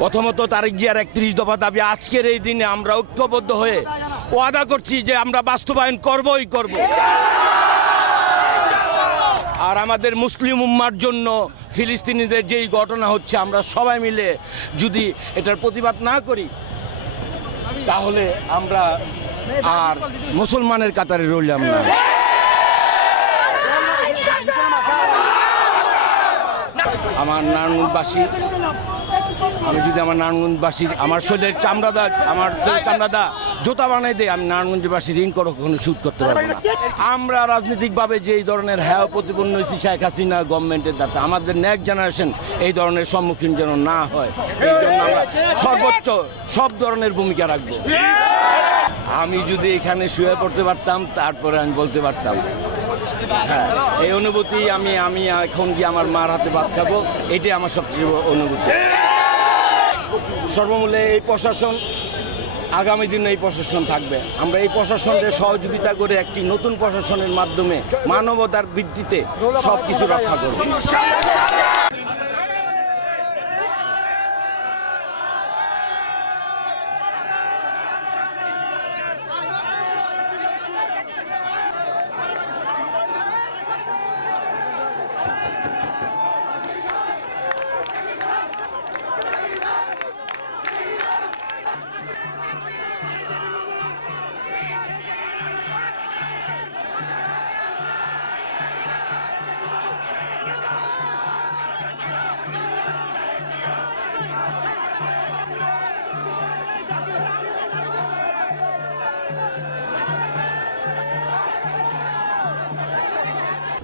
প্রথমত তারেক জিয়ার 31 দফা দাবি আজকের এই দিনে আমরা ঐক্যবদ্ধ হয়ে ওয়াদা করছি যে আমরা বাস্তবায়ন করবই করব। আর আমাদের মুসলিম উম্মার জন্য ফিলিস্তিনিদের যেই ঘটনা হচ্ছে আমরা সবাই মিলে যদি এটার প্রতিবাদ না করি তাহলে আমরা আর মুসলমানের কাতারে রইলাম না। আমার নারায়ণগঞ্জবাসী, আমি যদি আমার নারায়ণগঞ্জবাসী আমার শরীরের চামড়াদা জুতা বানাই দেয়, আমি নারায়ণগঞ্জবাসী ঋণ কখনো শোধ করতে পারবো না। আমরা রাজনৈতিকভাবে যে এই ধরনের হ্যাঁ প্রতিপন্ন হয়েছি শেখ হাসিনা গভর্নমেন্টের দ্বারা, আমাদের নেক্সট জেনারেশন এই ধরনের সম্মুখীন যেন না হয়, এই জন্য আমরা সর্বোচ্চ সব ধরনের ভূমিকা রাখবো। আমি যদি এখানে শুয়ে পড়তে পারতাম তারপরে আমি বলতে পারতাম হ্যাঁ, এই অনুভূতি আমি এখন গিয়ে আমার মার হাতে ভাত খাবো, এটাই আমার সবচেয়ে অনুভূতি। সর্বমূল্যে এই প্রশাসন, আগামী দিনে এই প্রশাসন থাকবে। আমরা এই প্রশাসনকে সহযোগিতা করে একটি নতুন প্রশাসনের মাধ্যমে মানবতার ভিত্তিতে সব কিছু রক্ষা করব।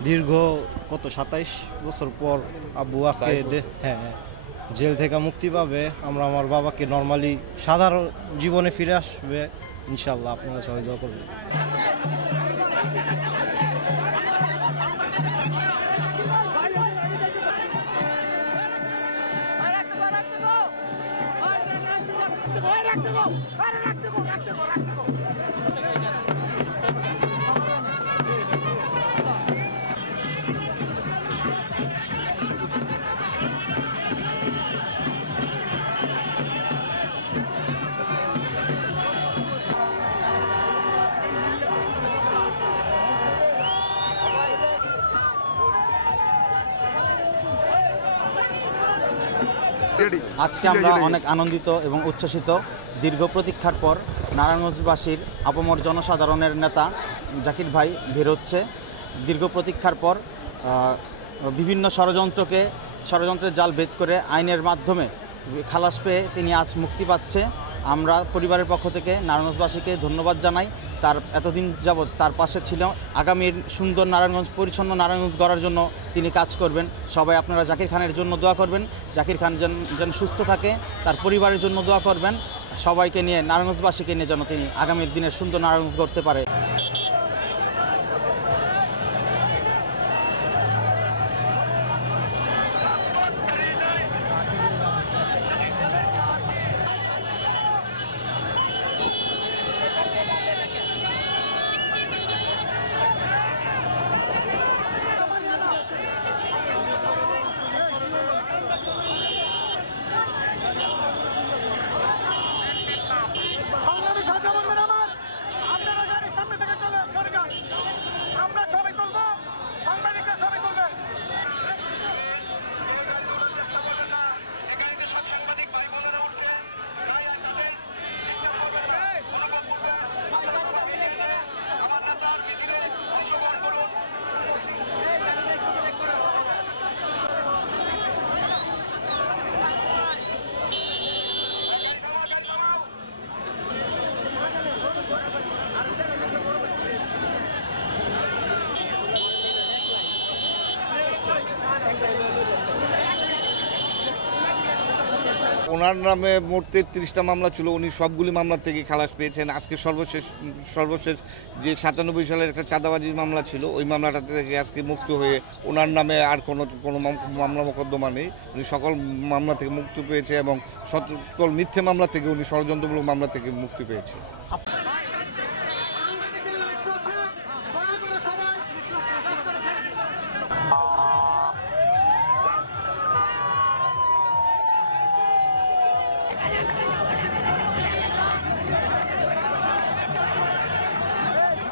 দীর্ঘ 27 বছর পর আব্বু আজকে জেল থেকে মুক্তি পাবে, আমরা আমার বাবাকে নর্মালি সাধারণ জীবনে ফিরে আসবে ইনশাল্লাহ। আপনারা সবাই দোয়া করবেন। আজকে আমরা অনেক আনন্দিত এবং উচ্ছ্বসিত। দীর্ঘ প্রতীক্ষার পর নারায়ণগঞ্জবাসীর আপামর জনসাধারণের নেতা জাকির ভাই বের হচ্ছে। দীর্ঘ প্রতীক্ষার পর বিভিন্ন ষড়যন্ত্রের জাল ভেদ করে আইনের মাধ্যমে খালাস পেয়ে তিনি আজ মুক্তি পাচ্ছে। আমরা পরিবারের পক্ষ থেকে নারায়ণগঞ্জবাসীকে ধন্যবাদ জানাই। তার এতদিন যাবৎ তার পাশে ছিল। আগামীর সুন্দর নারায়ণগঞ্জ, পরিচ্ছন্ন নারায়ণগঞ্জ গড়ার জন্য তিনি কাজ করবেন। সবাই আপনারা জাকির খানের জন্য দোয়া করবেন। জাকির খান যেন সুস্থ থাকে, তার পরিবারের জন্য দোয়া করবেন। সবাইকে নিয়ে, নারায়ণগঞ্জবাসীকে নিয়ে যেন তিনি আগামীর দিনের সুন্দর নারায়ণগঞ্জ গড়তে পারে। ওনার নামে মোট 33টা মামলা ছিল, উনি সবগুলি মামলা থেকে খালাস পেয়েছেন। আজকে সর্বশেষ যে 97 সালের একটা চাঁদাবাজির মামলা ছিল, ওই মামলাটা থেকে আজকে মুক্ত হয়ে ওনার নামে আর কোনো মামলা মোকদ্দমা নেই। উনি সকল মামলা থেকে মুক্তি পেয়েছে এবং সকল মিথ্যে মামলা থেকে, উনি ষড়যন্ত্রমূলক মামলা থেকে মুক্তি পেয়েছে।